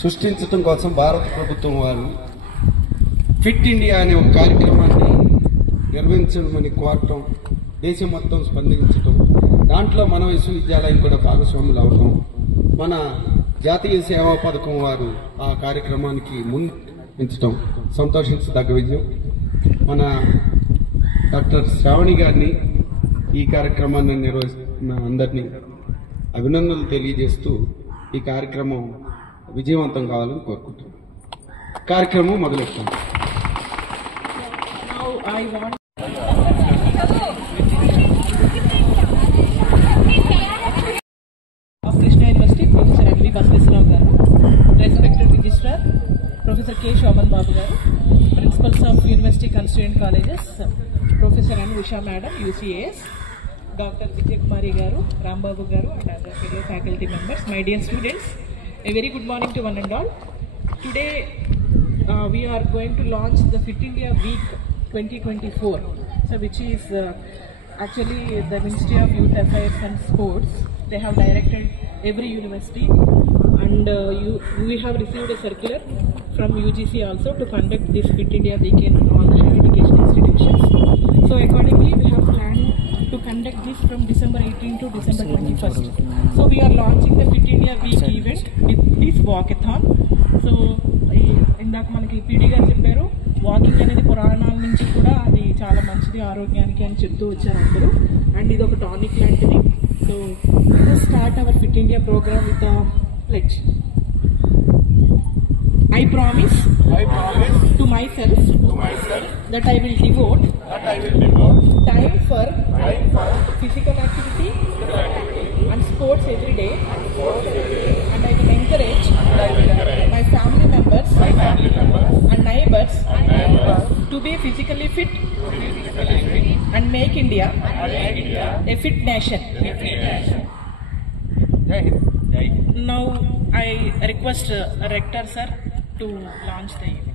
సృష్టించడం కోసం భారత ప్రభుత్వం వారు ఫిట్ ఇండియా అనే ఒక కార్యక్రమాన్ని నిర్వహించమని కోరటం, దేశం మొత్తం స్పందించటం, దాంట్లో మన విశ్వవిద్యాలయం కూడా భాగస్వాములు అవటం, మన జాతీయ సేవా పథకం వారు ఆ కార్యక్రమానికి ముందుంచడం సంతోషించదగ్గ విజయం. మన డాక్టర్ శ్రావణి గారిని ఈ కార్యక్రమాన్ని నిర్వహిస్తున్న అందరినీ అభినందనలు తెలియజేస్తూ ఈ కార్యక్రమం విజయవంతం కావాలని కోరుకుంటున్నాం. కార్యక్రమం మొదలెట్టాం. Krishna University, Professor M.V. Basveswara garu, respected Registrar, Professor K. Shoban Babu garu, Principals of University Constituent Colleges, Professor N. Usha Madam, UCAS, Dr. Vijay Kumari garu, Ram Babu garu, and other fellow faculty members, my dear students, a very good morning to one and all. Today, we are going to launch the Fit India Week 2024, so which is actually the Ministry of Youth Affairs and Sports. They have directed every university, and we have received a circular from UGC also to conduct this Fit India Week in all the higher education institutions. So accordingly, we have planned to conduct this from December 18 to December 21st. So we are launching the Fit India Week event with this walkathon. So ఇందాక మనకి పీడీ గారు చెప్పారు, వాకింగ్ అనేది పురాణాల నుంచి కూడా అది చాలా మంచిది ఆరోగ్యానికి అని చెప్తూ వచ్చారు అందరూ, అండ్ ఇది ఒక టానిక్ లాంటిది. So let us start our Fit India program with a pledge. I promise to myself that I will devote time for physical activity and sports every day, and I will encourage my family members and neighbors to be physically fit and make India a fit nation. Now I request Rector sir to launch the event.